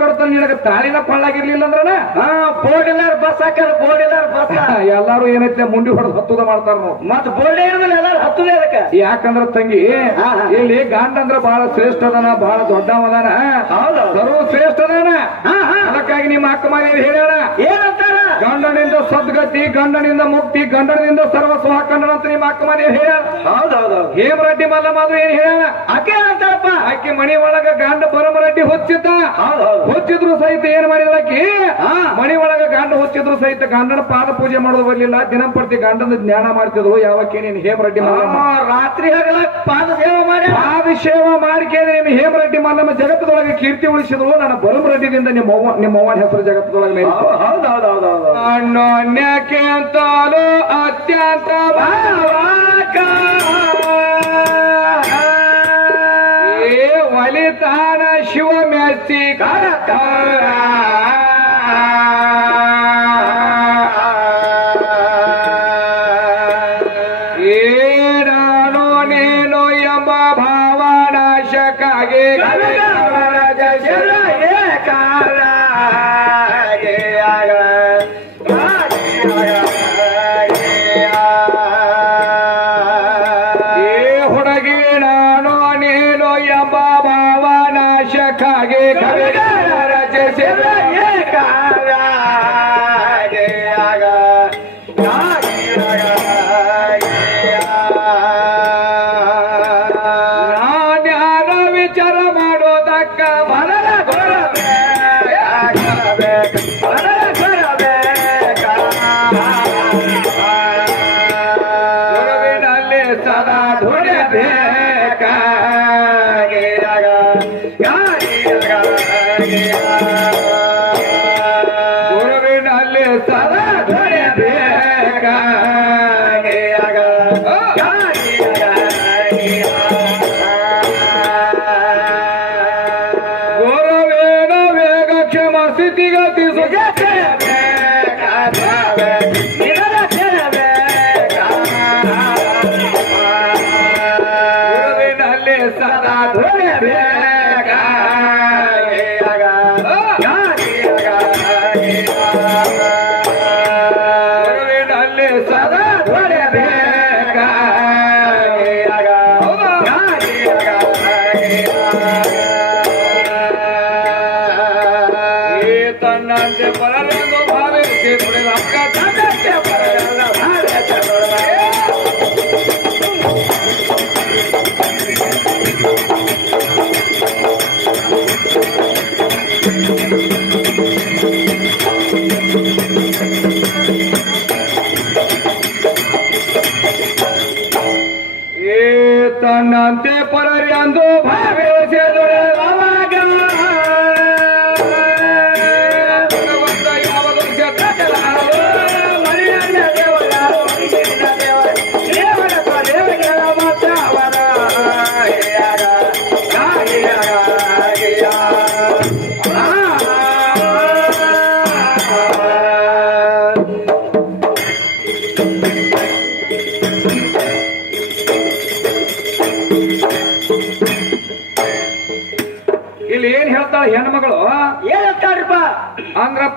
ಕಡ್ತಾನೆ ನಿನಗ ತಾಳಿನ ಕೊಳ್ಳಾಗಿರ್ಲಿಲ್ಲ ಅಂದ್ರನ? ಹಾ ಎಲ್ಲಾರು ಬಸ್ ಹಾಕ್ಯಾರ ಎಲ್ಲಾರು ಬಸ್. ಎಲ್ಲಾರು ಏನೈತೆ ಮುಂಡಿ ಹೊಡೆದು ಹತ್ತುದ ಮಾಡ್ತಾರ ನಾವು ಮತ್ ಬೋರ್ಡ್ ಇರೋದಿಲ್ಲ ಎಲ್ಲಾರು ಹತ್ತುದೇ ಅದಕ್ಕೆ. ಯಾಕಂದ್ರ ತಂಗಿ. ಇಲ್ಲಿ ಗಾಂಧ ಅಂದ್ರ ಬಹಳ ಶ್ರೇಷ್ಠ ಅದಾನ ಬಹಳ ದೊಡ್ಡವದಾನ. ಹೌದು. ಸರ್ವ ಶ್ರೇಷ್ಠ ಅದಾನ. ಅದಕ್ಕಾಗಿ ನಿಮ್ಮ ಅಕ್ಕ ಮಾಡಿ ಹೇಳೋಣ ಏನಂತಾರ? ಗಂಡನಿಂದ ಸದ್ಗತಿ ಗಂಡನಿಂದ ಮುಕ್ತಿ ಗಂಡನಿಂದ ಸರ್ವಸ್ವ ಹಾಕೊಂಡ ಅಂತ ನಿಮ್ಮ ಅಕ್ಕ ಮನೆ ಹೇಳ್ಯಾಳ ಹೌದೌದು ಹೇಮರೆಡ್ಡಿ ಮಲ್ಲಮ್ಮ ಅದು ಏನ್ ಹೇಳ ಆಕೆ ಅಂತಾರಪ್ಪ ಆಕೆ ಮಣಿ ಒಳಗ ಗಂಡ ಬರಮರೆಡ್ಡಿ ಹೊಚ್ಚಿದ್ದ. ಹೊಚ್ಚಿದ್ರು ಸಹಿತ ಏನ್ ಮಾಡಿದ್ರ ಆಕಿ? ಮಣಿ ಮನಿ ಒಳಗ ಗಂಡ ಹೊಚ್ಚಿದ್ರು ಸಹಿತ ಗಂಡನ ಪಾದ ಪೂಜೆ ಮಾಡೋದು ಬರ್ಲಿಲ್ಲ. ದಿನಂಪ್ರತಿ ಗಂಡನ ಜ್ಞಾನ ಮಾಡ್ತಿದ್ರು ಯಾವಕ್ಕೆ ನೀನ್ ಹೇಮರೆಡ್ಡಿ ಮಲ್ಲಮ್ಮ ರಾತ್ರಿ ಹಗಲ ಪಾದ ಸೇವೆ ಮಾಡಿ ಪಾದಸೇವ ನಿಮ್ಮ ಹೇಮರೆಡ್ಡಿ ಮಲ್ಲಮ್ಮ ಜಗತ್ತದೊಳಗೆ ಕೀರ್ತಿ ಉಳಿಸಿದ್ರು ನನ್ನ ಬರಮರೆಡ್ಡಿದಿಂದ ನಿಮ್ಮ ಅವ್ವ ನಿಮ್ಮ ಅವ್ವನ ಹೆಸರು ಜಗತ್ತದೊಳಗೆ ಮೇಲೆ ಅಂತಲೂ ಅತ್ಯಂತ ಭಾವಕ ಏ ಒಲಿತಾನ ಶಿವ ಮೆಚ್ಚಿ ಏ ಭಾವನಾಶಕ್ಕಾಗಿ ಏ बाला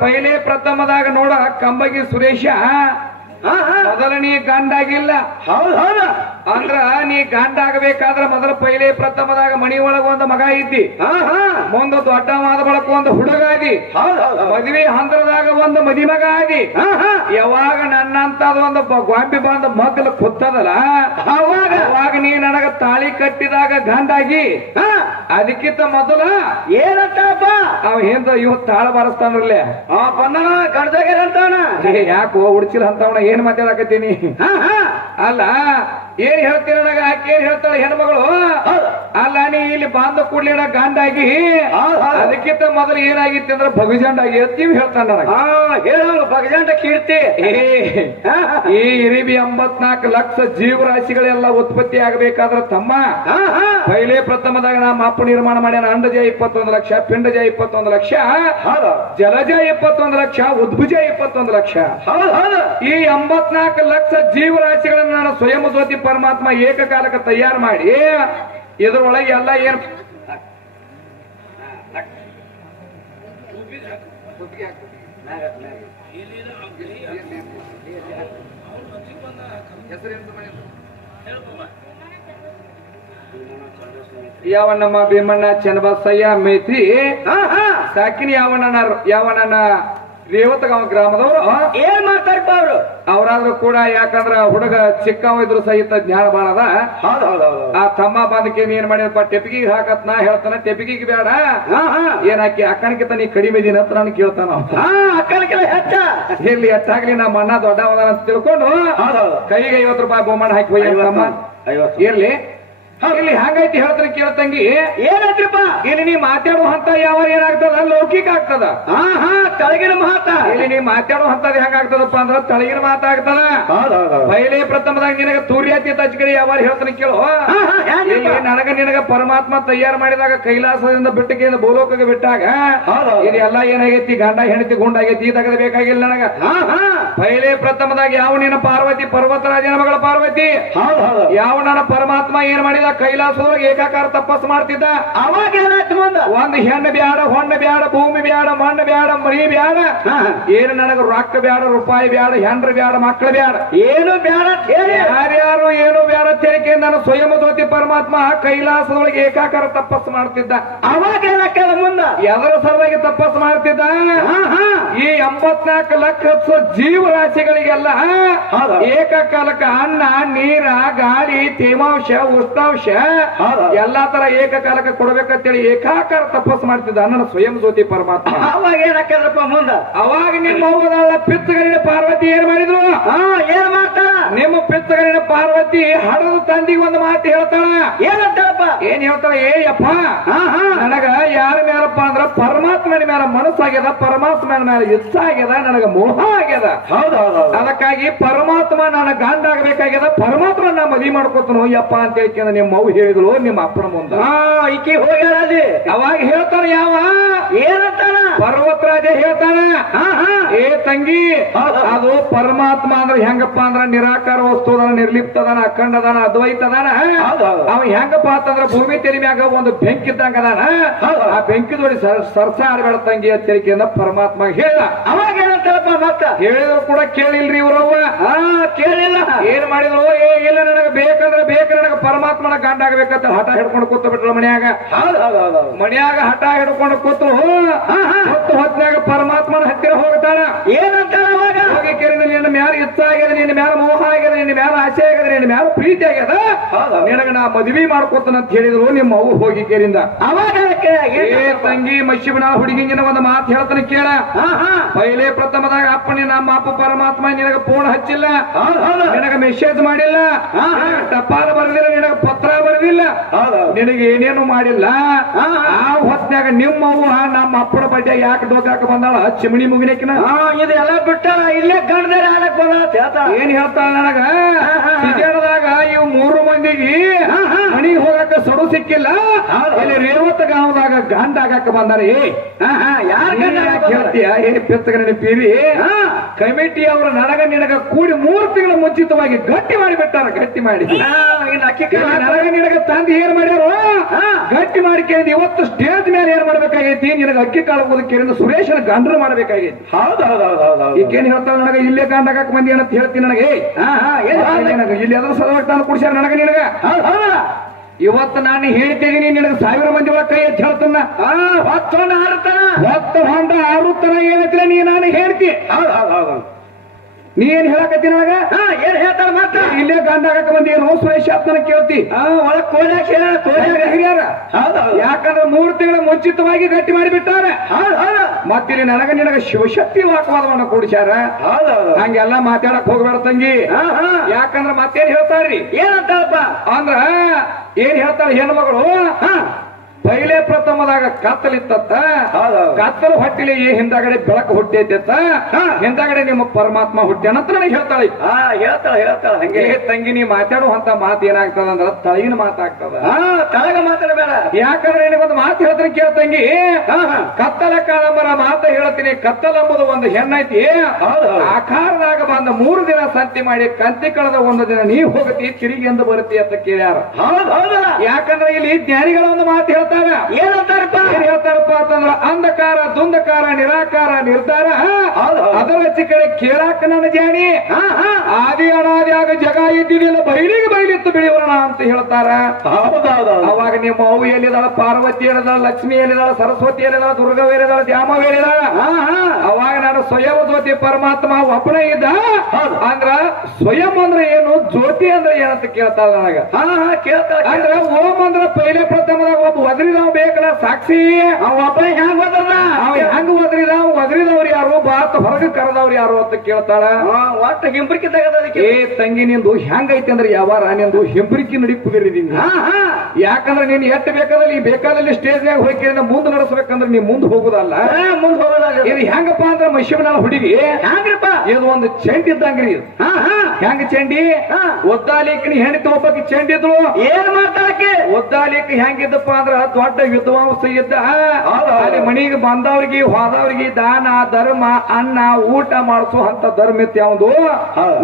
ಪೈಲೆ ಪ್ರಥಮದಾಗ ನೋಡ ಕಂಬಗಿ ಸುರೇಶ ಮೊದಲನೇ ಗಂಡಾಗಿಲ್ಲ. ಹೌದು ಹೌದು. ಅಂದ್ರ ನೀ ಗಂಡ ಆಗಬೇಕಾದ್ರ ಮೊದಲ ಪೈಲೆ ಪ್ರಥಮದಾಗ ಮಣಿ ಒಳಗ ಒಂದು ಮಗ ಇದ್ದಿ. ಹಾ ಹಾ. ಮಾದ ದೊಡ್ಡವಾದ ಬಳಕ ಒಂದು ಹುಡುಗ ಆದಿ. ಮದುವೆ ಹಂತರದಾಗ ಒಂದು ಮದಿ ಮಗ ಆದಿ. ಹಾ ಹಾ. ಯಾವಾಗ ನನ್ನಂತದ ಒಂದು ಗ್ವಾಂಬಿ ಗೊಂಬಿ ಬಂದ ಮಗ್ಲ ಕುತ್ತದಲ್ಲ ಅವಾಗ? ಅವಾಗ ನೀ ನನಗ ತಾಳಿ ಕಟ್ಟಿದಾಗ ಗಂಡಾಗಿ. ಹಾ. ಅದಕ್ಕಿಂತ ಮೊದಲ ಏನಂತಪ್ಪ ಅವ ಹಿಂದ ಇವ್ ತಾಳ ಬಾರಿಸ್ತಾನಲ್ಲೇ ಆ ಬಂದನ ಕಡ್ದಾಗ್ಯಾರಂತವನ ಏ ಯಾಕೋ ಉಡ್ಚಿಲ್ ಅಂತವನ ಏನ್ ಮಾತಾಡಕತ್ತೀನಿ? ಹಾ ಹಾ. ಅಲ್ಲ ಏನ್ ಹೇಳ್ತೀರ ನನಗ? ಆಕೆ ಏನ್ ಹೇಳ್ತಾಳೆ ಹೆಣ್ಮಗಳು? ಅಲ್ಲ ನೀ ಇಲ್ಲಿ ಬಾಂಧ ಕೂಡ್ಲಿಡ ಗಂಡಾಗಿ. ಅದಕ್ಕಿಂತ ಮೊದಲು ಏನಾಗಿತ್ತು ಅಂದ್ರೆ ಭಗಜಂಡಾಗಿ ಹೇಳ್ತೀವಿ ಹೇಳ್ತಾನ ನನಗ. ಹಾ ಹೇಳೋರು ಭಗಜಂಟ ಕೀರ್ತಿ. ಈ ಇರಿಬಿ ಎಂಬತ್ನಾಲ್ಕು ಲಕ್ಷ ಜೀವರಾಶಿಗಳೆಲ್ಲ ಉತ್ಪತ್ತಿ ಆಗಬೇಕಾದ್ರ ತಮ್ಮ. ಪೈಲೆ ಪ್ರಥಮದಾಗ ನಾ ಮಾಪು ನಿರ್ಮಾಣ ಮಾಡ್ಯಾನ ಅಂಡಜ ಇಪ್ಪತ್ತೊಂದು ಲಕ್ಷ ಪಿಂಡಜ ಇಪ್ಪತ್ತೊಂದು ಲಕ್ಷ ಜಲಜ ಇಪ್ಪತ್ತೊಂದು ಲಕ್ಷ ಉದ್ಭುಜ ಇಪ್ಪತ್ತೊಂದು ಲಕ್ಷ. ಈ ಎಂಬತ್ನಾಲ್ಕು ಲಕ್ಷ ಜೀವರಾಶಿಗಳನ್ನ ನಾನು ಸ್ವಯಂ ಜ್ಯೋತಿ ಪರಮಾತ್ಮ ಏಕಕಾಲಕ್ಕೆ ತಯಾರು ಮಾಡಿ ಇದ್ರೊಳಗೆ ಎಲ್ಲ ಏನ್? ಯಾವಣ್ಣಮ್ಮ ಭೀಮಣ್ಣ ಚನ್ನಬಸಯ್ಯ ಮೇತ್ರಿ ಸಾಕಿನಿ ಯಾವಣ್ಣನ ಯಾವಣ್ಣನ ರೇವತಗಾಂವ ಗ್ರಾಮದವರು ಏನ್ ಮಾಡ್ತಾರಪ್ಪ ಅವರು? ಅವರಾದ್ರೂ ಕೂಡ ಯಾಕಂದ್ರ ಹುಡುಗ ಚಿಕ್ಕವ ಇದ್ರು ಸಹಿತ ಜ್ಞಾನ ಬಾಳದ ಹೌದು ಹೌದು ಹೌದು ಆ ತಮ್ಮ ಬಂದಕ್ಕೆ ಏನ್ ಮಾಡಿದಪ್ಪ ಟೆಪಿಗಿಗೆ ಹಾಕತ್ ನಾ ಹೇಳ್ತಾನ ಟೆಪಿಗಿಗೆ ಬೇಡ. ಹಾ ಹಾ. ಏನಾಕಿ ಅಕ್ಕನಕಿತ ನೀ ಕಡಿಮೆ ಇದೀನಿ ಅಂತ ನಾನು ಕೇಳ್ತಾನ ಹೆಚ್ಚ. ಇಲ್ಲಿ ಹೆಚ್ಚಾಗ್ಲಿ ನಮ್ಮ ಅಣ್ಣ ದೊಡ್ಡವದ ಅಂತ ತಿಳ್ಕೊಂಡು ಕೈಗೆ ಐವತ್ತು ರೂಪಾಯಿ ಬಹುಮಾನ ಹಾಕಿ ಹೋಗಿ ತಮ್ಮ ಐವತ್ತು. ಇರ್ಲಿ. ಇಲ್ಲಿ ಹಂಗೈತಿ ಹೇಳ್ತಾರೆ ಕೇಳ್ತಂಗಿ ಏನಾದ್ರಪ್ಪ ಇಲ್ಲಿ ನೀ ಮಾತಾಡೋ ಹಂತ ಯಾವ ಏನಾಗ್ತದ? ಲೌಕಿಕ ಆಗ್ತದ. ಹಾ ಹಾ ಕೆಳಗಿನ ಮಾತಾ. ಇಲ್ಲಿ ನೀ ಮಾತಾಡೋ ಹಂತದ ಹೆಂಗಾಗ್ತದಪ್ಪ ಅಂದ್ರ ತಳಗಿನ ಮಾತ ಆಗ್ತದ. ಪೈಲೆ ಪ್ರಥಮದಾಗ ನಿನಗ ತೂರ್ಯಾತಿ ತಜ್ಗಡಿ ಯಾವ ಹೇಳ್ತಾನೆ ಕೇಳು? ನನಗ ನಿನಗ ಪರಮಾತ್ಮ ತಯಾರು ಮಾಡಿದಾಗ ಕೈಲಾಸದಿಂದ ಬಿಟ್ಟಕೆಯಿಂದ ಭೂಲೋಕಕ್ಕೆ ಬಿಟ್ಟಾಗ ಇಲ್ಲಿ ಇದು ಎಲ್ಲ ಏನಾಗೈತಿ? ಗಂಡ ಹೆಂಡತಿ ಗುಂಡಾಗೈತಿ ತಗದ ಬೇಕಾಗಿಲ್ಲ ನನಗ. ಹಾ ಹಾ. ಪೈಲೆ ಪ್ರಥಮದಾಗ ಯಾವ ನಿನ್ನ ಪಾರ್ವತಿ ಪರ್ವತರಾಜನ ಮಗಳ ಪಾರ್ವತಿ? ಯಾವ ನನ್ನ ಪರಮಾತ್ಮ ಏನ್ ಮಾಡಿದ? ಕೈಲಾಸದೊಳಗೆ ಏಕಾಕಾರ ತಪಸ್ಸು ಮಾಡ್ತಿದ್ದ. ಅವಾಗ ಏನಾಯ್ತು ಮುಂದ. ಒಂದ್ ಹೆಣ್ಣು ಬ್ಯಾಡ ಹೊಣ್ಣ ಬ್ಯಾಡ ಭೂಮಿ ಬ್ಯಾಡ ಮಣ್ಣು ಬ್ಯಾಡ ಮರಿ ಬ್ಯಾಡ. ಏನು ನನಗ ರೊಕ್ಕ ಬ್ಯಾಡ ರೂಪಾಯಿ ಬ್ಯಾಡ ಹೆಂಡ್ರ ಬ್ಯಾಡ ಮಕ್ಕಳ ಬ್ಯಾಡ. ಏನು ಬ್ಯಾಡ ಯಾರ್ಯಾರು ಏನು ಬ್ಯಾಡ ತೆರಿಗೆ ನನ್ನ ಸ್ವಯಂ ಜ್ಯೋತಿ ಪರಮಾತ್ಮ ಕೈಲಾಸದೊಳಗೆ ಏಕಾಕಾರ ತಪಸ್ಸು ಮಾಡ್ತಿದ್ದ. ಅವಾಗ ಏನಕ್ಕೆ ಮುಂದ. ಎದರ ಸಲುವಾಗಿ ತಪಸ್ಸು ಮಾಡ್ತಿದ್ದ. ಹಾ ಹಾ. ಈ ಎಂಬತ್ನಾಲ್ಕು ಲಕ್ಷ ಜೀವರಾಶಿಗಳಿಗೆಲ್ಲ ಹಾ ಏಕಕಾಲಕ್ಕೆ ಅನ್ನ ನೀರ ಗಾಳಿ ತೇಮಾಂಶ ಉಷ್ಣಾಂಶ ಹೌದು. ಎಲ್ಲಾ ತರ ಏಕಕಾಲಕ್ಕೆ ಕೊಡ್ಬೇಕಂತೇಳಿ ಏಕಾಕಾರ ತಪಸ್ಸು ಮಾಡ್ತಿದ್ದ ಅನ್ನ ಸ್ವಯಂ ಜ್ಯೋತಿ ಪರಮಾತ್ಮ. ಅವಾಗ ಏನಾಗ್ತದಪ್ಪ ಮುಂದ? ಅವಾಗ ನಿಮ್ಮ ಪಿತ್ತಗರಿನ ಪಾರ್ವತಿ ಏನ್ ಮಾಡಿದ್ರು? ಹಾ ಏನ್ ಮಾಡ್ತಾರ ನಿಮ್ಮ ಪಿತ್ತಗರಿನ ಪಾರ್ವತಿ ಹಡದ ತಂದಿಗೆ ಒಂದು ಮಾತು ಹೇಳ್ತಾಳ. ಏನಂತಾರಪ್ಪ ಏನ್ ಹೇಳ್ತಾಳ? ಹಾ ಹಾ. ನನಗ ಯಾರ ಮೇಲಪ್ಪ ಅಂದ್ರ ಪರಮಾತ್ಮನ ಮೇಲೆ ಮನಸ್ಸಾಗ್ಯದ ಪರಮಾತ್ಮನ ಮೇಲೆ ಇಷ್ಟ ಆಗ್ಯದ ನನಗ ಮೋಹ ಆಗ್ಯದ. ಹೌದು ಹೌದು ಹೌದು. ಅದಕ್ಕಾಗಿ ಪರಮಾತ್ಮ ನನ್ನ ಗಂಡ ಆಗಬೇಕಾಗ್ಯದ ಪರಮಾತ್ಮ ನಾ ಮದಿ ಮಾಡ್ಕೋತನು ಯಪ್ಪ ಅಂತ ಹೇಳ್ಕೊಂಡ ನಿಮ್ಮ ಮಗು ಹೇಳಿದ್ಲು ನಿಮ್ಮ ಅಪ್ಪನ ಮುಂದ. ಈಕೆ ಅಲ್ಲಿ ಅವಾಗ ಹೇಳ್ತಾರ ಯಾವ? ಏನಂತಾರ ಪರ್ವತರಾಜ ಹೇಳ್ತಾನ? ಹಾ ಹಾ. ಏ ತಂಗಿ. ಅದು ಪರಮಾತ್ಮ ಅಂದ್ರೆ ಹೆಂಗಪ್ಪ ಅಂದ್ರ ನಿರಾಕಾರ ವಸ್ತು ನಿರ್ಲಿಪ್ತದಾನ ನಿರ್ಲಿಪ್ತ ಅದಾನ ಅಖಂಡ ಅದಾನ ಅದ್ವೈತ ಅದಾನ ಹೌದು, ಹೌದು. ಅವ ಹೆಂಗಪ್ಪ ಅಂತಂದ್ರ ಭೂಮಿ ತೆರಿ ಮ್ಯಾಗ ಒಂದು ಬೆಂಕಿ ಇದ್ದಂಗ ಅದಾನ. ಆ ಬೆಂಕಿ ನೋಡಿ ಸರ್ಸ ಆಡ್ಬೇಡ ತಂಗಿ ಎಚ್ಚರಿಕೆಯಿಂದ ಪರಮಾತ್ಮ ಹೇಳ ಅವಾಗ ಏನಂತಾರಪ್ಪ ಮತ್ತ ಹೇಳಿದ್ರು ಕೂಡ ಕೇಳಿಲ್ರಿ ಇವ್ರವ್ವ. ಹಾ ಕೇಳಿಲ್ಲ. ಏನ್ ಮಾಡಿದ್ರು? ಏ ಇಲ್ಲ ನನಗ ಬೇಕಂದ್ರೆ ಬೇಕ ನನಗ ಪರಮಾತ್ಮನ ಗಂಡ ಆಗ್ಬೇಕಂತ ಹಠ ಹಿಡ್ಕೊಂಡು ಕೂತ ಬಿಟ್ರು ಮನ್ಯಾಗ. ಮನ್ಯಾಗ ಹಠ ಹಿಡ್ಕೊಂಡು ಕೂತು ಹೊತ್ತು ಹೊತ್ನಾಗ ಪರಮಾತ್ಮನ ಹತ್ತಿರ ಹೋಗ್ತಾಳ. ಏನಂತಾರ ನಿನ್ನ ಮ್ಯಾಲ ಹೆಚ್ಚಾಗ್ಯದ ನಿನ್ನ ಮ್ಯಾಲ ಮೋಹ ಆಗ್ಯದ ನಿನ್ನ ಮ್ಯಾಲ ಆಸೆ ಆಗ್ಯದ ನಿನ್ನ ಮ್ಯಾಲ ಪ್ರೀತಿ ಆಗ್ಯದ ಹೌದು. ನಿನಗ ನಾ ಮದ್ವಿ ಮಾಡ್ಕೊತನ ಅಂತ ಹೇಳಿದ್ರು ನಿಮ್ಮ ಅವ್ವ ಹೋಗಿ ಕೇರಿಂದ ಏ? ತಂಗಿ ಮಶಿಬನ ಹುಡುಗಿಂಗಿನ ಒಂದು ಮಾತು ಹೇಳ್ತಾನೆ ಕೇಳ. ಪೈಲೆ ಪ್ರಥಮದಾಗ ಅಪ್ಪ ನಿನ್ನ ನಮ್ಮ ಅಪ್ಪ ಪರಮಾತ್ಮ ನಿನಗ ಫೋನ್ ಹಚ್ಚಿಲ್ಲ. ನಿನಗ ಮೆಸೇಜ್ ಮಾಡಿಲ್ಲ. ಟಪಾಲ ಬರೆದಿಲ್ಲ ನಿನಗ ಪತ್ರ ಬರೆದಿಲ್ಲ. ನಿನಗೆ ಏನೇನು ಮಾಡಿಲ್ಲ. ಆ ಹೊತ್ನ್ಯಾಗ ನಿಮ್ಮ ಅವು ನಮ್ಮ ಅಪ್ಪನ ಬಡ್ಡೆ ಯಾಕೆ ಡೋಕಾಕ ಬಂದಾಳ? ಚಿಮಣಿ ಮುಗಿನಕಿನ. ಇದೆಲ್ಲ ಬಿಟ್ಟ ಇಲ್ಲೇ ಗಂಡದಾರ ಆಡಕ್ ಬಂದ ಏನ್ ಹೇಳ್ತಾಳ ನನಗ? ಇವ್ ಮೂರು ಮಂದಿಗೆ. ಮನಿಗೆ ಹೋಗಕ್ಕ ಸಡು ಸಿಕ್ಕಿಲ್ಲ. ಇಲ್ಲಿ ರೇವತ ಗಾಂವದಾಗ ಗಂಡ ಆಗಕ್ಕ ಬಂದಾರ. ಏ ಯಾರ ಗಂಡ? ಹೇಳ್ತೀಯ ಏ ಹಾ. ಕಮಿಟಿ ಅವರ ನಡಗ ನಿನಗ ಕೂಡಿ ಮೂರು ತಿಂಗಳ ಮುಂಚಿತವಾಗಿ ಗಟ್ಟಿ ಮಾಡಿಬಿಟ್ಟಾರ ಗಟ್ಟಿ ಮಾಡಿ. ನಡಗ ನನಗ ತಂದು ಏನ್ ಮಾಡ್ಯಾರ. ಗಟ್ಟಿ ಮಾಡಿ ಕೇಳಿದ್ ಇವತ್ತು ಸ್ಟೇಜ್ ಮೇಲೆ ಏನ್ ಮಾಡ್ಬೇಕಾಗೈತಿ? ನಿನಗ ಅಕ್ಕಿ ಕಾಳು ಕೇಳಿದ ಸುರೇಶನ ಗಂಡರು ಮಾಡ್ಬೇಕಾಗೈತಿ. ಹೌದು ಹೌದು ಹೌದು ಹೌದು ಹೌದು. ಈಗೇನ್ ಹೇಳ್ತಾವ ನನಗ ಇಲ್ಲೇ ಗಂಡಾಗಕ್ ಬಂದಿ ಅಂತ ಹೇಳ್ತೀನಿ ನನಗೆ. ಇಲ್ಲಿ ಎದ್ರ ಸಲುವಾಗಿ ತಾನು ಕುಡಿಸ್ಯಾರ ನನಗ ನಿನಗ? ಇವತ್ತು ನಾನು ಹೇಳ್ತೀನಿ ನಿನಗೆ ಸಾವಿರ ಮಂದಿ ಒಳಗೆ ಕೈ ಎತ್ತಿ ಹೇಳ್ತನ್ನ ಹಾ ಹೊತ್ತೊಂದು ಆಡ್ತಾನ ಹೊತ್ತ ಹೊಂಡ ಆರುತ್ತನ ಏನೈತಿಲ್ಲ ನೀ ನಾನು ಹೇಳ್ತಿ. ಹೌದು ಹೌದು ಹೌದು. ನೀ ಏನ್ ಹೇಳಕತ್ತಿ ನನಗ? ಹಾ ಏನ್ ಹೇಳ್ತಾರ ಮಾತ್ರ? ಇಲ್ಲೇ ಗಂಡಾಗಕ್ ಬಂದಿ ಏನೋ ಸುರೇಶ್ ಆತ್ಮನ ಕೇಳ್ತಿ. ಒಳಗ್ ಕೋಲ್ಯಾಗ ಹೇಳ ಹಿರಿಯರ. ಯಾಕಂದ್ರೆ ಮೂರು ತಿಂಗಳ ಮುಂಚಿತವಾಗಿ ಗಟ್ಟಿ ಮಾಡಿಬಿಟ್ಟಾರ. ಮತ್ತಿಲ್ಲಿ ನನಗ ನಿನಗ ಶಿವಶಕ್ತಿ ವಾಕವಾದವನ್ನ ಕೂಡಿಸ್ಯಾರ. ಹಂಗೆಲ್ಲ ಮಾತಾಡಕ್ ಹೋಗ್ಬೇಡ ತಂಗಿ. ಹಾ ಹಾ. ಯಾಕಂದ್ರ ಮತ್ತೇನ್ ಹೇಳ್ತಾರ್ರಿ? ಏನಂತಾರಪ್ಪ ಅಂದ್ರ ಏನ್ ಹೇಳ್ತಾರ ಹೆಣ್ಮಗಳು? ಹಾ. ಪೈಲೆ ಪ್ರಥಮದಾಗ ಹೌದು ಕತ್ತಲು ಹೊಟ್ಟಿಲಿ ಈ ಹಿಂದಗಡೆ ಬೆಳಕು ಹುಟ್ಟೈತೆತ್ತ ಹಿಂದಗಡೆ ನಿಮ್ಮ ಪರಮಾತ್ಮ ಹುಟ್ಟ್ಯಾನಂತ ನನಗೆ ಹೇಳ್ತಾಳೆ. ಹೇಳ್ತಾಳ ಹೇಳ್ತಾಳ ಹಂಗೆ. ತಂಗಿ ನೀ ಮಾತಾಡುವಂತ ಮಾತು ಏನಾಗ್ತದ ಅಂದ್ರ ತಳಗಿನ ಮಾತಾಗ್ತದ. ತಳಗ ಮಾತಾಡಬೇಡ ಯಾಕಂದ್ರೆ ನಿನಗೊಂದು ಮಾತು ಹೇಳ್ತೀನಿ ಕೇಳ್ತಂಗಿ ಹಾ ಹಾ. ಕತ್ತಲ ಕಾಲಂಬರ ಮಾತ ಹೇಳ್ತೀನಿ. ಕತ್ತಲಂಬುದು ಒಂದು ಹೆಣ್ಣೈತಿ ಆಕಾರದಾಗ ಬಂದ ಮೂರು ದಿನ ಸಂತಿ ಮಾಡಿ ಕಂತಿ ಕಳೆದ ಒಂದು ದಿನ ನೀ ಹೋಗತಿ ತಿರುಗಿ ಎಂದು ಬರುತ್ತಿ ಅಂತ ಕೇಳ್ಯಾರ. ಯಾಕಂದ್ರೆ ಇಲ್ಲಿ ಜ್ಞಾನಿಗಳ ಒಂದು ಮಾತು ಹೇಳ್ತಾರೆ. ಹೇಳ್ತಾರ ಏನಂತಾರಪ್ಪ ಏನ್ ಹೇಳ್ತಾರಪ್ಪ ಅಂತಂದ್ರ ಅಂಧಕಾರ ದುಂದಕಾರ ನಿರಾಕಾರ ನಿರ್ಧಾರ. ಅದರ ಹಚ್ಚಿ ಕಡೆ ಕೇಳಾಕ ನನ್ನ ಜಾಣಿ. ಆದಿ ಅನಾದಿಯಾಗ ಜಗ ಇದ್ದಿದ್ದಿಲ್ಲ ಬೈಲಿಗೆ ಬೈಲಿತ್ತು ಬಿಳಿವರಣ ಅಂತ ಹೇಳ್ತಾರ. ಅವಾಗ ನಿಮ್ಮ ಅವು ಎಲ್ಲಿದಾಳ ಪಾರ್ವತಿ ಹೇಳಿದಾಳ ಲಕ್ಷ್ಮಿ ಎಲ್ಲಿದಾಳ ಸರಸ್ವತಿ ಎಲ್ಲಿದಾಳ ದುರ್ಗವ ಎಲ್ಲಿದಾಳ ದ್ಯಾಮವ ಎಲ್ಲಿದಾಳ? ಹಾ ಹಾ. ಅವಾಗ ನಾನು ಸ್ವಯಂ ಜ್ಯೋತಿ ಪರಮಾತ್ಮ ಒಬ್ಬನ ಇದ್ದ. ಅಂದ್ರ ಸ್ವಯಂ ಅಂದ್ರೆ ಏನು ಜ್ಯೋತಿ ಅಂದ್ರೆ ಏನಂತ ಕೇಳ್ತಾಳ ನನಗ. ಹಾ ಹಾ ಅಂದ್ರ ಓಂ ಅಂದ್ರ ಪೈಲೆ ಪ್ರಥಮದಾಗ ಒಬ್ಬ ಒದರಿದವ ಬೇಕಲ್ಲ ಸಾಕ್ಷಿ. ಅವ ಒಬ್ಬ ಹೆಂಗ್ ಹೋದ್ರಲ್ಲ ಅವ ಹೆಂಗ್ ಒದರಿದ ಒದರಿದವ್ರು ಯಾರು? ಬಾತ್ ಹೊರಗೆ ಕರೆದವ್ರು ಯಾರು ಅಂತ ಕೇಳ್ತಾಳ. ಒಟ್ಟು ಹಿಂಬರಿಕೆ ತೆಗದಕ್ಕೆ ಏ ತಂಗಿ ನಿಂದು ಹೆಂಗೈತಿ ಅಂದ್ರೆ ಯಾವಾರ ನಿಂದು ಹೆಂಬರಿಕೆ ನಡಿ ಕುದಿರಿದೀನಿ ಹಾ ಹಾ. ಯಾಕಂದ್ರೆ ನೀನ್ ಎಟ್ ಬೇಕಾದಲ್ಲಿ ಈ ಬೇಕಾದಲ್ಲಿ ಸ್ಟೇಜ್ನಾಗ ಹೋಗಿ ಮುಂದೆ ನಡೆಸ್ಬೇಕಂದ್ರೆ ನೀ ಮುಂದೆ ಹೋಗುದಲ್ಲ. ಮುಂದ್ ಹೋಗೋದಲ್ಲ ಇದು ಹೆಂಗಪ್ಪ ಅಂದ್ರೆ ಮಶಿವನಾಳ ಹುಡುಗಿ. ಹೆಂಗ್ರಪ್ಪ? ಇದು ಒಂದು ಚೆಂಡ್ ಇದ್ದಂಗ್ರಿ ಹೆಂಗ ಚಂಡಿ? ಹಾ. ಒದ್ದಾಲಿಕ್ನಿ ಹೆಣ್ತಿ ಒಬ್ಬಕ್ಕೆ ಚೆಂಡಿ ಇದ್ಳು. ಏನ್ ಮಾಡ್ತಾಳಕ್ಕೆ ಒದ್ದಾಲಿಕ್ ಹೆಂಗಿದ್ದಪ್ಪ ಅಂದ್ರ ದೊಡ್ಡ ವಿದ್ವಾಂಸ ಇದ್ದ. ಅಲ್ಲಿ ಮನಿಗೆ ಬಂದವ್ರಿಗೆ ಹೋದವ್ರಿಗೆ ದಾನ ಧರ್ಮ ಅನ್ನ ಊಟ ಮಾಡಿಸೋ ಅಂತ ಧರ್ಮ ಇತ್ತು ಯಾವ್ದು?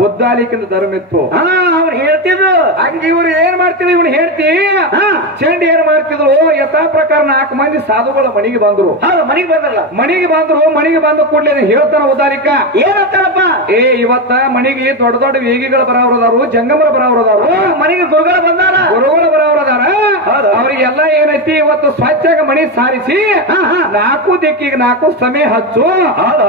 ಉದ್ದಾಲಿಕಿಂದ ಧರ್ಮ ಇತ್ತು. ಅವ್ರು ಹೇಳ್ತಿದ್ರು. ಹಂಗ ಇವ್ರು ಏನ್ ಮಾಡ್ತಿದ್ರು ಇವ್ನು ಹೇಳ್ತಿ ಚಂಡಿ ಏನ್ ಮಾಡ್ತಿದ್ರು? ಯಥಾ ಪ್ರಕಾರ ನಾಲ್ಕು ಮಂದಿ ಸಾಧುಗಳ ಮನೆಗೆ ಬಂದ್ರು. ಮನೆಗೆ ಬಂದ್ರಲ್ಲ. ಮನೆಗೆ ಬಂದ್ರು ಮನೆಗೆ ಬಂದ ಕೂಡಲೇ ಹೇಳ್ತಾನ ಉದಾರಿಕ ಏನಂತಾರಪ್ಪ ಏ ಇವತ್ತ ಮನೆಗೆ ದೊಡ್ಡ ದೊಡ್ಡ ವೇಗಿಗಳು ಬರೋರದಾರು ಜಂಗಮರ ಬರೋರದಾರು ಮನೆಗೆ ಗುರುಗಳ ಬಂದಾರ. ಗುರುಗಳು ಬರೋರದಾರ. ಅವ್ರಿಗೆಲ್ಲ ಏನೈತಿ? ಇವತ್ತು ಸ್ವಚ್ಛಾಗ ಮಣಿ ಸಾರಿಸಿ ಹಾ, ಹಾ. ನಾಲ್ಕು ದಿಕ್ಕಿಗೆ ನಾಲ್ಕು ಸಮಯ ಹಚ್ಚು ಹೌದು.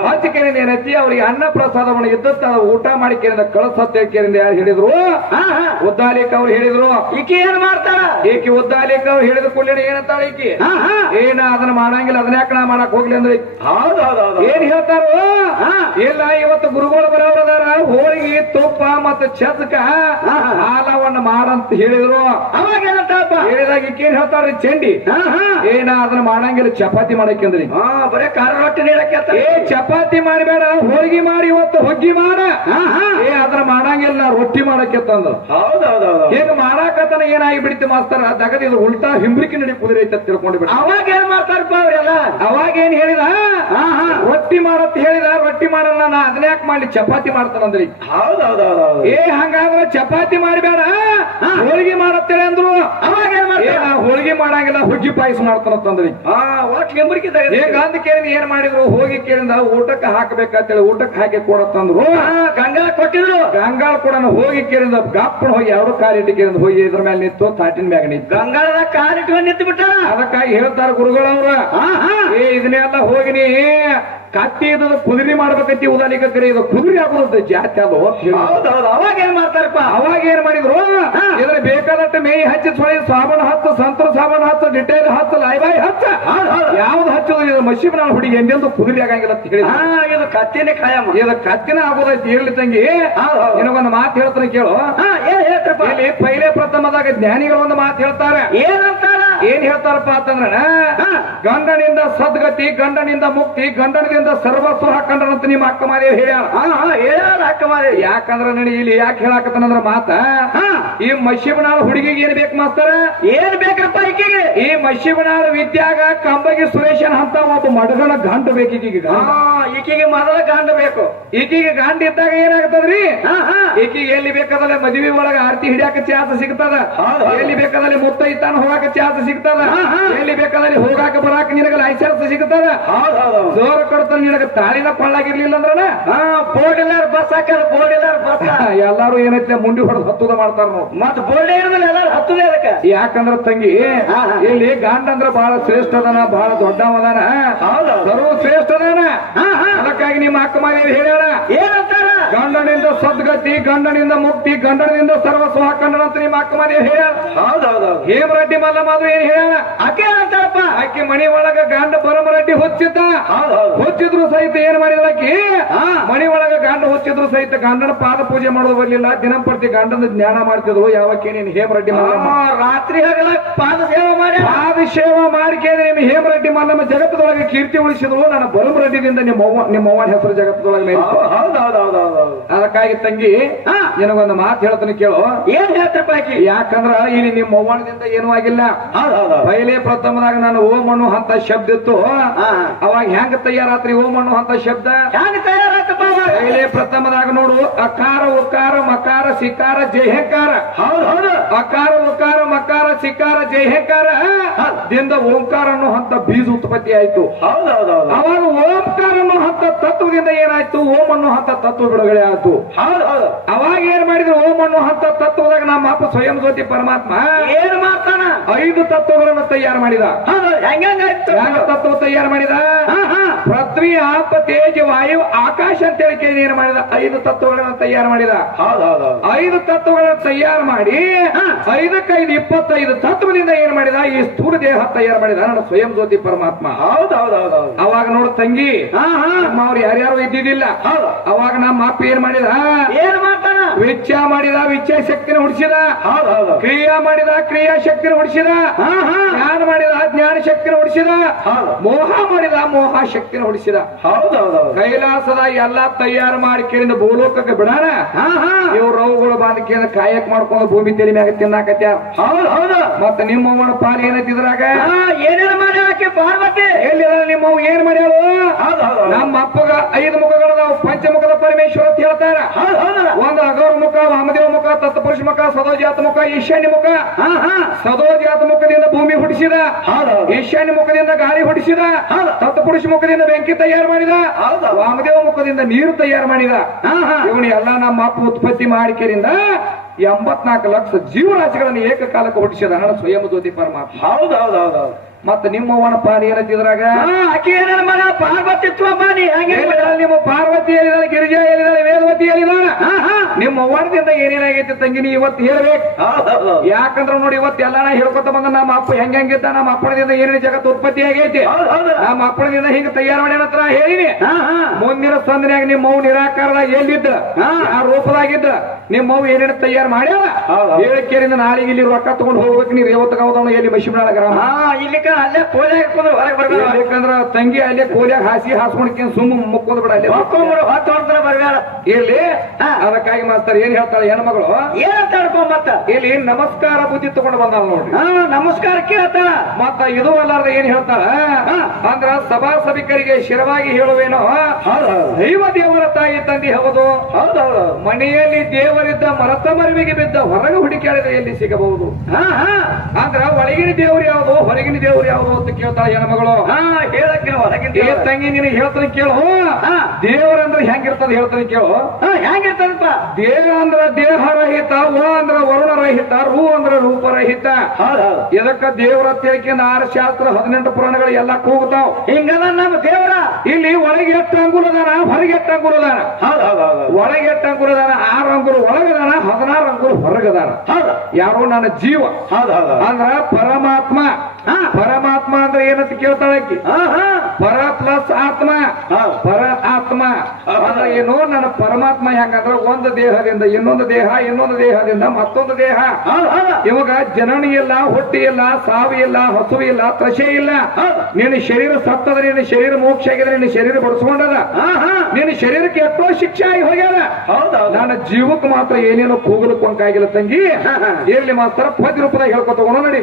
ಏನೈತಿ ಅವ್ರಿಗೆ ಅನ್ನ ಪ್ರಸಾದವನ್ನು ಇದ್ದತ್ತ ಊಟ ಮಾಡಿ ಕೇಳಿದ ಕಳಸತ್ತೆ ಕೇಳಿದ ಯಾರು ಹೇಳಿದ್ರು? ಹಾ ಹಾ. ಉದ್ದಾಲಿಕ್ ಅವ್ರು ಹೇಳಿದ್ರು. ಈಕೆ ಏನ್ ಮಾಡ್ತಾರ ಈಕೆ ಉದ್ದಾಲಿಕ್ ಅವ್ರು ಹೇಳಿದ ಕೂಡಲೇ ಏನಂತಾಳ ಈಕಿ? ಹಾ ಹಾ. ಏನ ಅದನ್ನ ಮಾಡಂಗಿಲ್ಲ ಅದನ್ನ ಯಾಕೆ ನಾ ಮಾಡಕ್ ಹೋಗ್ಲಿ ಅಂದ್ರೆ ಏನ್ ಹೇಳ್ತಾರೋ. ಇಲ್ಲ ಇವತ್ತು ಗುರುಗಳು ಬರೋರದಾರ ಹೋಳಿಗೆ ತುಪ್ಪ ಮತ್ತೆ ಚದಕ. ಹಾಲವನ್ನ ಮಾಡಂತ ಹೇಳಿದ್ರು. ಅವಾಗ ಹೇಳಿದಾಗ ಈಕೇನ್ ಹೇಳ್ತಾರ ಚಂಡಿ? ಏನ ಅದನ್ನ ಮಾಡಂಗಿಲ್ಲ ಚಪಾತಿ ಮಾಡಕ್ಕಂದ್ರಿ ಹಾ ಬರೇ ಖಾರ ರೊಟ್ಟಿ ನೀಡಕ್ಕೆ ಏ ಚಪಾತಿ ಮಾಡಬೇಡ ಹೋಳಿಗೆ ಮಾಡಿ ಇವತ್ತು ಹೊಗ್ಗಿ ಮಾಡ. ಏ ಅದ್ರ ಮಾಡಂಗಿಲ್ಲ ರೊಟ್ಟಿ ಮಾಡಕ್ಕೆ ತಂದ್ರು ಹೌದು ಹೌದು ಹೌದು ಈಗ ಮಾಡಾಕತನ ಏನಾಗಿ ಬಿಡ್ತಿ ಮಾಸ್ತರ? ದಗದ ಇದು ಉಲ್ಟಾ ಹಿಂಬ್ರಿಕೆ ನಡಿ ಕುದುರೆ ಐತೆ ತಿಳ್ಕೊಂಡು ಬಿಡ ಅವಾಗ ಏನ್ ಮಾಡ್ತಾರಪ್ಪ ಅವ್ರೆಲ್ಲ? ಅವಾಗ ಏನ್ ಹೇಳಿದ? ರೊಟ್ಟಿ ಮಾಡತ್ ಹೇಳಿದ? ರೊಟ್ಟಿ ಮಾಡಲ್ಲ ನಾ ಅದನ್ಯಾಕ್ ಯಾಕೆ ಮಾಡ್ಲಿ? ಚಪಾತಿ ಮಾಡ್ತಾನಂದ್ರಿ ಏ ಹಂಗಾದ್ರ ಚಪಾತಿ ಮಾಡಬೇಡ. ಹೋಳಿಗೆ ಮಾಡತ್ತೇಳಿ ಅಂದ್ರು. ಅವಾಗ ಏನ್ ಮಾಡ್ತಾರ? ಹೋಳಿಗೆ ಮಾಡಂಗಿಲ್ಲ ಹುಗ್ಗಿ ಪಾಯಸ ಮಾಡ್ತಾನಂತಂದ್ರಿ ಹಾ ಒಟ್ಟು ಹಿಂಬ್ರಿಕೆ ಈಗ ಅಂದ ಕೇಳಿದ ಏನ್ ಮಾಡಿದ್ರು? ಹೋಗಿ ಕೇಳಿದ ಊಟಕ್ಕೆ ಹಾಕಬೇಕಂತೇಳಿ ಊಟಕ್ಕೆ ಹಾಕಿ ಕೊಡತ್ತಂದ್ರು ಗಂಗಾಳ ಗಂಗಾ ಕೊಟ್ಟಿದ್ರು. ಗಂಗಾಳ ಕೂಡ ಹೋಗಿ ಕೇಳಿದ ಗಾಪ್ಪಣ ಹೋಗಿ ಎರಡು ಕಾಲು ಇಟ್ಟು ಕೇಳಿದ ಹೋಗಿ ಇದ್ರ ಮೇಲೆ ನಿಂತು ತಾಟಿನ ಮ್ಯಾಗ ನಿಂತು. ಗಂಗಾಳದ ಕಾಲ್ ಇಟ್ಕೊಂಡು ನಿಂತು ಬಿಟ್ಟ ಅದಕ್ಕಾಗಿ ಹೇಳ್ತಾರ ಗುರುಗಳವ್ರ. ಏ ಇದನ್ನೆಲ್ಲ ಹೋಗಿ ನೀ ಕತ್ತಿ ಇದ್ದದ ಕುದುರೆ ಮಾಡ್ಬೇಕಂತಿ ಉದಾಲಿಕ ಕರೆ ಇದು ಕುದುರೆ ಆಗೋದು ಜಾತಿ ಅದು ಅವಾಗ ಏನ್ ಮಾಡ್ತಾರಪ್ಪ? ಅವಾಗ ಏನ್ ಮಾಡಿದ್ರು. ಇದ್ರ ಬೇಕಾದಟ್ಟು ಮೇಯಿ ಹಚ್ಚಿ ಸೊಳಿ ಸಾಬನ್ ಹತ್ತು ಸಂತ್ರ ಸಾಬನ್ ಹತ್ತು ಡಿಟೇಲ್ ಹಚ್ಚ ಲೈಬಾಯ್ ಹಚ್ಚ. ಯಾವ್ದು ಹಚ್ಚೋದು ಇದು ಮಶೀಬ್ ನಾನು ಹುಡುಗಿ ಎಂದೆಂದು ಕುದುರೆ ಆಗಂಗಿಲ್ಲ ಅಂತ ಹೇಳಿ ಹಾ ಇದು ಕತ್ತಿನೇ ಕಾಯಮ ಇದು ಕತ್ತಿನ ಆಗೋದೈತಿ ಹೇಳಿ ತಂಗಿ. ನಿನಗೊಂದು ಮಾತು ಹೇಳ್ತಾನೆ ಕೇಳು. ಹಾ ಏನ್ ಹೇಳ್ತಾರಪ್ಪ? ಇಲ್ಲಿ ಪೈಲೆ ಪ್ರಥಮದಾಗ ಜ್ಞಾನಿಗಳು ಒಂದು ಮಾತು ಹೇಳ್ತಾರೆ. ಏನಂತಾರ? ಏನ್ ಹೇಳ್ತಾರಪ್ಪ ಅಂತಂದ್ರ. ಗಂಡನಿಂದ ಸದ್ಗತಿ ಗಂಡನಿಂದ ಮುಕ್ತಿ ಗಂಡನದಿಂದ ಸರ್ವಸ್ವ ಕಂಡನಂತ ನಿಮ್ಮ ಅಕ್ಕ ಹೇಳ ಹಾ ಹಾ ಹೇಳ್ಯಾರ ಅಕ್ಕ ಮಾರಿ ಯಾಕಂದ್ರ ನನಗೆ ಇಲ್ಲಿ ಯಾಕೆ ಹೇಳಾಕತ್ತನಂದ್ರ ಮಾತ ಈ ಮಶಿಬನಾಳ ಹುಡುಗಿಗೆ ಏನ್ ಬೇಕು ಮಾಸ್ತರ? ಏನ್ ಬೇಕ್ರಪ್ಪ ಈಕೆಗೆ? ಈ ಮಶಿಬನಾಳ ವಿದ್ಯಾಗ ಕಂಬಗಿ ಸುರೇಶನ್ ಅಂತ ಒಬ್ಬ ಮಡಗಣ ಗಂಡು ಬೇಕು ಈಕೆಗೆ. ಈಕೆಗೆ ಮೊದಲ ಗಂಡ ಬೇಕು. ಈಕೆಗೆ ಗಂಡ ಇದ್ದಾಗ ಏನಾಗ್ತದ್ರಿ ಈಕೆಗೆ ಹಾ. ಈಕಿಗೆ ಎಲ್ಲಿ ಬೇಕಾದಲ್ಲೇ ಮದುವೆ ಒಳಗ ಆರತಿ ಹಿಡಿಯಾಕ ಚಾನ್ಸ್ ಸಿಗ್ತದ. ಎಲ್ಲಿ ಬೇಕಾದಲ್ಲಿ ಮುತ್ತೈತನ ಹೋಗಾಕ ಚಾನ್ಸ್ ಸಿಗ್ತದ. ಎಲ್ಲಿ ಬೇಕಾದ್ರೆ ಹೋಗಾಕ ಬರಾಕ ನಿನಗ ಲೈಸೆನ್ಸ್ ಸಿಗ್ತದ ಜೋರ ಕೊಡ್ತಾನ ನಿನಗ ತಾಳಿನ ಕೊಳ್ಳಾಗಿರ್ಲಿಲ್ಲ ಅಂದ್ರ ಬೋರ್ಡ್ ಇಲ್ಲಾರ ಬಸ್ ಹಾಕ್ಯಾರ ಬೋರ್ಡ್ ಇಲ್ಲಾರ ಬಸ್ ಎಲ್ಲಾರು ಏನೈತೆ ಮುಂಡಿ ಹೊಡೆದು ಹತ್ತುದ ಮಾಡ್ತಾರ ಮತ್ ಬೋರ್ಡ್ ಇರೋದಿಲ್ಲ ಎಲ್ಲಾರು ಹತ್ತುದ ಅದಕ್ಕೆ. ಯಾಕಂದ್ರ ತಂಗಿ. ಇಲ್ಲಿ ಗಾಂಡ ಅಂದ್ರ ಬಹಳ ಶ್ರೇಷ್ಠ ಅದಾನ ಬಹಳ ದೊಡ್ಡವದಾನ ಸರ್ವ ಶ್ರೇಷ್ಠ ಅದಾನ ಹಾ ಹಾ. ಅದಕ್ಕಾಗಿ ನಿಮ್ಮ ಅಕ್ಕ ಮಾದೇವಿ ಹೇಳ್ಯಾರ. ಏನಂತಾರ ಗಂಡನಿಂದ ಸದ್ಗತಿ ಗಂಡನಿಂದ ಮುಕ್ತಿ ಗಂಡನಿಂದ ಸರ್ವಸ್ವ ಕನ್ನಡ ಅಂತ ನಿಮ್ಮ ಅಕ್ಕ ಮನೆ ಹೌದು ಹೇಮರೆಡ್ಡಿ ಮಲ್ಲಮಾದು ಏನ್ ಹೇಳ ಆಕೆ ಅಂತಾರಪ್ಪ ಆಕೆ ಮಣಿ ಒಳಗ ಗಂಡ ಬರಮರೆಡ್ಡಿ ಹೊಚ್ಚಿದ್ದ? ಹೊಚ್ಚಿದ್ರು ಸಹಿತ ಏನ್ ಮಾಡಿದ್ರ ಆಕಿ ಮಣಿ ಮನಿ ಒಳಗ ಗಂಡ ಹೊಚ್ಚಿದ್ರು ಸಹಿತ ಗಂಡನ ಪಾದ ಪೂಜೆ ಮಾಡೋದು ಬರ್ಲಿಲ್ಲ. ದಿನಂಪ್ರತಿ ಗಂಡನ ಜ್ಞಾನ ಮಾಡ್ತಿದ್ರು. ಯಾವಕ್ಕೆ ನೀನ್ ಹೇಮರೆಡ್ಡಿ ಮಲ್ಲಮ್ಮ ಆ, ರಾತ್ರಿ ಹಗಲ ಪಾದ ಸೇವೆ ಮಾಡಿಕೆಂದ್ರೆ ನಿಮ್ಮ ಹೇಮರೆಡ್ಡಿ ಮಲ್ಲಮ್ಮ ಜಗತ್ತದೊಳಗೆ ಕೀರ್ತಿ ಉಳಿಸಿದ್ರು. ನನ್ನ ಬರಮರೆಡ್ಡಿದಿಂದ ನಿಮ್ಮ ಅವ್ವ ನಿಮ್ಮ ಅವ್ವನ ಹೆಸರು ಜಗತ್ತದೊಳಗೆ ಅದಕ್ಕಾಗಿ ತಂಗಿ. ನಿನಗೊಂದು ಮಾತು ಹೇಳ್ತಾನೆ ಕೇಳು. ಏನ್ ಹೇಳ್ತಪ್ಪ ಆಕಿ? ಯಾಕಂದ್ರ ಇಲ್ಲಿ ನಿಮ್ಮ ಅವ್ವಣದಿಂದ ಏನೂ ಆಗಿಲ್ಲ. ಪೈಲೆ ಪ್ರಥಮದಾಗ ನಾನು ಓಮಣ್ಣು ಅಂತ ಶಬ್ದ ಇತ್ತು. ಹಾ. ಅವಾಗ ಹೆಂಗ ತಯಾರಾತ್ರಿ ಓಮಣ್ಣು ಅಂತ ಶಬ್ದ? ತಯಾರಾತಪ್ಪ ಅವ? ಪೈಲೆ ಪ್ರಥಮದಾಗ ನೋಡು ಅಕಾರ ಉಕಾರ ಮಕಾರ ಸಿಕಾರ ಜಯಹಕಾರ ಹೌದು ಹೌದು. ಅಕಾರ ಉಕಾರ ಮಕಾರ ಸಿಕಾರ ಜಯಕಾರ. ದಿಂದ ಓಂಕಾರ ಅನ್ನೋ ಹಂತ ಬೀಜ ಉತ್ಪತ್ತಿ ಆಯ್ತು. ಅವಾಗ ಓಂಕಾರ ಅನ್ನೋ ಹಂತ ತತ್ವದಿಂದ ಏನಾಯ್ತು? ಓಂ ಅನ್ನೋ ಹಂತ ತತ್ವ ಬಿಡುಗಡೆ ಆಯ್ತು. ಹೌದು ಅವಾಗ ಏನ್ ಮಾಡಿದ್ರು? ಓಂ ಅನ್ನೋ ಹಂತ ತತ್ವದಾಗ ನಮ್ಮ ಅಪ್ಪ ಸ್ವಯಂ ಜ್ಯೋತಿ ಪರಮಾತ್ಮ ಏನ್ ಮಾಡ್ತಾನ? ಐದು ತತ್ವಗಳನ್ನು ತಯಾರು ಮಾಡಿದ. ಹೆಂಗ ತತ್ವ ತಯಾರು ಮಾಡಿದ? ಪೃಥ್ವಿ ಆಪ ತೇಜ ವಾಯು ಆಕಾಶ ಅಂತ ಹೇಳಿ ಏನ್ ಮಾಡಿದ ಐದು ತತ್ವಗಳನ್ನು ತಯಾರು ಮಾಡಿದ ಹೌದ್ ಹೌದ್ ಹೌದ್. ಐದು ತತ್ವಗಳನ್ನು ತಯಾರು ಮಾಡಿ. ಐದಕ್ಕೈದು ಇಪ್ಪತ್ತೈದು ತತ್ವದಿಂದ ಏನ್ ಮಾಡಿದ ಈ ಸ್ಥೂಲ ದೇಹ ತಯಾರು ಮಾಡಿದ ನನ್ನ ಸ್ವಯಂ ಜ್ಯೋತಿ ಪರಮಾತ್ಮ ಹೌದ್ ಹೌದ್ ಹೌದ್ ಹೌದ್. ಅವಾಗ ನೋಡು ತಂಗಿ ಅವ್ರು ಯಾರ್ಯಾರು ಇದ್ದಿದ್ದಿಲ್ಲ ಹೌದು. ಅವಾಗ ನಮ್ಮ ಅಪ್ಪ ಏನ್ ಮಾಡಿದ ಏನ್ ಮಾಡ್ತಾನ ವಿಚ್ಛ ಮಾಡಿದ ವಿಚ್ಛ ಶಕ್ತಿನ ಹುಡ್ಸಿದ? ಹೌದ್ ಹೌದ್ ಹೌದ್. ಕ್ರಿಯಾ ಮಾಡಿದ ಕ್ರಿಯಾ ಶಕ್ತಿನ ಹುಡ್ಸಿದ? ಹಾ ಹಾ. ಜ್ಞಾನ ಮಾಡಿದ ಜ್ಞಾನ ಶಕ್ತಿನ ಹುಡ್ಸಿದ. ಮೋಹ ಮಾಡಿದ ಮೋಹ ಶಕ್ತಿನ ಹುಡ್ಸಿದ? ಹೌದ್ ಹೌದ್ ಹೌದ್. ಕೈಲಾಸದ ಎಲ್ಲಾ ತಯಾರು ಮಾಡಿ ಕೇಳಿದ ಭೂಲೋಕಕ್ಕೆ ಬಿಡಾಣ ಹಾ ಹಾ. ಇವ್ರು ರೌಗಳು ಬಾಂಧಕಿಯನ್ನ ಕಾಯಕ್ ಮಾಡ್ಕೊಂಡು ಭೂಮಿ ತೆಲಿ ಮ್ಯಾಗ ತಿನ್ನಾಕತ್ಯಾರ ಹೌದ್ ಹೌದು. ಮತ್ತ ನಿಮ್ಮವ್ವನ ಪಾಲು ಏನೈತಿದ್ರಾಗ ಹಾ ಏನೇನ್ ಮಾಡಿ ಆಕೆ ಪಾರ್ವತಿ? ಎಲ್ಲಿ ನಿಮ್ಮವ್ ಏನ್ ಮಾಡ್ಯಾಳು. ನಮ್ಮ ಅಪ್ಪಗ ಐದು ಮುಖಗಳದಾವ ಪಂಚಮುಖದ ಪರಮೇಶ್ವರ ಅಂತ ಹೇಳ್ತಾರ. ಒಂದು ಅಗೌರ ಮುಖ ವಾಮದೇವ ಮುಖ ತತ್ಪುರುಷ ಮುಖ ಸದೋಜಾತ ಮುಖ ಈಶಾನ್ಯ ಮುಖ ಹಾ ಹಾ ಸದೋಜಾತ ಮುಖದಿಂದ ಭೂಮಿ ಹುಡಿಸಿದ. ಈಶಾನ್ಯ ಮುಖದಿಂದ ಗಾಳಿ ಹುಡಿಸಿದ. ತತ್ಪುರುಷ ಮುಖದಿಂದ ಬೆಂಕಿ ತಯಾರು ಮಾಡಿದ ಹೌದು. ವಾಮದೇವ ಮುಖದಿಂದ ನೀರು ತಯಾರು ಮಾಡಿದ ಇವನು ಎಲ್ಲ ನಮ್ಮ ಅಪ್ಪು ಉತ್ಪತ್ತಿ ಮಾಡಿಕೆರಿಂದ ಎಂಬತ್ನಾಲ್ಕು ಲಕ್ಷ ಜೀವರಾಶಿಗಳನ್ನು ಏಕಕಾಲಕ್ಕೆ ಹುಟ್ಟಿಸಿದ ನನ್ನ ಸ್ವಯಂ ಜ್ಯೋತಿ ಪರಮಾತ್ಮ ಹೌದು ಹೌದು ಹೌದು ಹೌದ್. ಮತ್ತ ನಿಮ್ಮವನ ಪಾರಿ ಆ ಆಕೆ ಮಾಡ ಪಾರ್ವತಿ ಹಂಗೆ ನಿಮ್ಮ ಪಾರ್ವತಿ ಎಲ್ಲಿದ್ದಾಳೆ ಗಿರಿಜಾ ಎಲ್ಲಿದ್ದಾಳೆ ವೇದವತಿ ಹಾ ಹಾ. ನಿಮ್ಮ ಅವ್ವನದಿಂದ ಏನೇನಾಗೈತಿ ತಂಗಿ ನೀ ಇವತ್ತು ಹೇಳ್ಬೇಕು. ಯಾಕಂದ್ರ ನೋಡಿ ಇವತ್ತು ಎಲ್ಲಾನ ಹೇಳ್ಕೊತ ಬಂದ ನಮ್ಮ ಅಪ್ಪ ಹೆಂಗ ಹೆಂಗಿದ್ದ ನಮ್ಮ ಅಪ್ಪಣದಿಂದ ಏನೇನು ಜಗತ್ತು ಉತ್ಪತ್ತಿ ಆಗೈತಿ. ನಮ್ಮ ಅಪ್ಪಣದಿಂದ ಹಿಂಗ ತಯಾರ ಮಾಡಿ ಹತ್ರ ಹೇಳಿನಿ. ಹಾ ಹಾ. ಮುಂದಿನ ಸಂದನ್ಯಾಗ ನಿಮ್ಮ ಅವು ನಿರಾಕಾರದಾಗ ಎಲ್ಲಿದ್ದ? ಆ ರೂಪದಾಗಿದ್ದ. ರೂಪದಾಗಿದ್ರ ನಿಮ್ಮ ಮೌ ಏನೇನು ತಯಾರು ಮಾಡ್ಯಾವ. ಹೇಳಿಕೆರಿಂದ ನಾಳೆಗೆ ಇಲ್ಲಿ ರೊಕ್ಕ ತಗೊಂಡು ಹೋಗ್ಬೇಕು ನೀವು ಇವತ್ತು ಗೌದವನು ಎಲ್ಲಿ ಮಶಿಮನಾಳ ಗ್ರಾಮ? ಹಾ ಅಲ್ಲೇ ಕೋಲೆ ಹಾಕೊಂಡು ಹೊರಗೆ ಬರ್ಬೇಡ. ಯಾಕಂದ್ರ ತಂಗಿ ಅಲ್ಲೇ ಕೋಲ್ಯಾಗ ಹಾಸಿ ಹಾಸ್ಕೊಂಡ್ಕೇನ್ ಸುಮ್ಮ ಮುಕ್ಕೋದ್ ಬಿಡ ಅಲ್ಲಿ. ಹೊಕ್ಕೊಂಬಿಡು ಹೊತ್ತು ಹೊಡ್ತಾರ ಬರ್ಬೇಡ. ಇಲ್ಲಿ. ಅದಕ್ಕಾಗಿ ಮಾಸ್ತರ್ ಏನ್ ಹೇಳ್ತಾಳೆ ಹೆಣ್ಮಗಳು? ಏನಂತ ಹೇಳ್ಕೊ ಮತ್ತ ಇಲ್ಲಿ ನಮಸ್ಕಾರ ಬುದ್ಧಿ ತಗೊಂಡು ಬಂದಾಳ ನೋಡ್ರಿ. ಹಾ ನಮಸ್ಕಾರ ಕೇಳ್ತಾಳ. ಮತ್ತ ಇದು ಅಲ್ಲಾರ್ದ ಏನ್ ಹೇಳ್ತಾಳ? ಅಂದ್ರ ಸಭಾ ಸಭಿಕರಿಗೆ ಶಿರವಾಗಿ ಹೇಳುವೇನೋ. ದೈವ ದೇವರ ತಾಯಿ ತಂದಿ ಹೌದು? ಹೌದು. ಮನೆಯಲ್ಲಿ ದೇವರಿದ್ದ ಮರತ ಮರವಿಗೆ ಬಿದ್ದ ಹೊರಗೆ ಹುಡುಕಾಡಿದ್ರೆ ಎಲ್ಲಿ ಸಿಗಬಹುದು? ಹಾ ಹಾ. ಅಂದ್ರ ಒಳಗಿನ ದೇವರು ಯಾವುದು? ಹೊರಗಿನ ದೇವ್ರು ಯಾವುದು ಅಂತ ಕೇಳ್ತಾಳ ಹೆಣ್ಮಗಳು ತಂಗಿ ನಿನಗೆ ಹೇಳ್ತಾನೆ ಕೇಳು. ಹಾ. ದೇವರಂದ್ರೆ ಹೆಂಗಿರ್ತದ ಹೇಳ್ತಾನೆ ಕೇಳು. ಹಾ ಹೆಂಗಿರ್ತದಪ್ಪ ದೇವ ಅಂದ್ರ ದೇಹ ರಹಿತ ಓ ಅಂದ್ರ ವರುಣ ರಹಿತ ರೂ ಅಂದ್ರ ರೂಪರಹಿತ. ಇದಕ್ಕ ದೇವರ ತಿಳ್ಕಿನ ಆರು ಶಾಸ್ತ್ರ ಹದಿನೆಂಟು ಪುರಾಣಗಳು ಎಲ್ಲ ಕೂಗುತ್ತಾವ್. ಹಿಂಗದ ನಮ್ಮ ದೇವರ? ಇಲ್ಲಿ ಒಳಗೆ ಎಷ್ಟು ಅಂಗುಲದಾನ ಹೊರಗೆ ಎಷ್ಟು ಅಂಗುಲದಾನ. ಒಳಗೆ ಎಷ್ಟು ಅಂಗುಲದಾನ ಆರು ಅಂಗುರು ಒಳಗದಾನ ಹದಿನಾರು ಅಂಗುರು ಹೊರಗದಾನ. ಹೌದ್. ಯಾರೋ ನನ್ನ ಜೀವ. ಅಂದ್ರ ಪರಮಾತ್ಮ. ಹಾ. ಪರಮಾತ್ಮ ಅಂದ್ರೆ ಏನಂತ ಕೇಳ್ತಾಳಕ್ಕಿ ಪರ ಪ್ಲಸ್ ಆತ್ಮ. ಪರ ಆತ್ಮ. ಅಂದ್ರೆ ಏನು ನನ್ನ ಪರಮಾತ್ಮ ಹೆಂಗಂದ್ರ ಒಂದು ದೇಹದಿಂದ ಇನ್ನೊಂದು ದೇಹ ಇನ್ನೊಂದು ದೇಹದಿಂದ ಮತ್ತೊಂದು ದೇಹ. ಇವಾಗ ಜನನಿ ಇಲ್ಲ ಹುಟ್ಟಿ ಇಲ್ಲ ಸಾವು ಇಲ್ಲ ಹಸು ಇಲ್ಲ ತ್ರಶೆ ಇಲ್ಲ. ನಿನ್ನ ಶರೀರ ಸತ್ತದ ನಿನ್ನ ಶರೀರ ಮೋಕ್ಷ ಆಗಿದ್ರೆ ನಿನ್ನ ಶರೀರ ಬಡಿಸ್ಕೊಂಡದ. ನಿನ್ನ ಶರೀರಕ್ಕೆ ಎಷ್ಟೋ ಶಿಕ್ಷೆ ಆಗಿ ಹೋಗ್ಯದ. ನನ್ನ ಜೀವಕ್ಕೆ ಮಾತ್ರ ಏನೇನೋ ಕೂಗಲು ಕೊಂಕಾಗಿಲ್ಲ ತಂಗಿ. ಇರ್ಲಿ ಮಾಸ್ತರ ಪದ್ಯ ರೂಪದಾಗ ಹೇಳ್ಕೊತ ನಡಿ.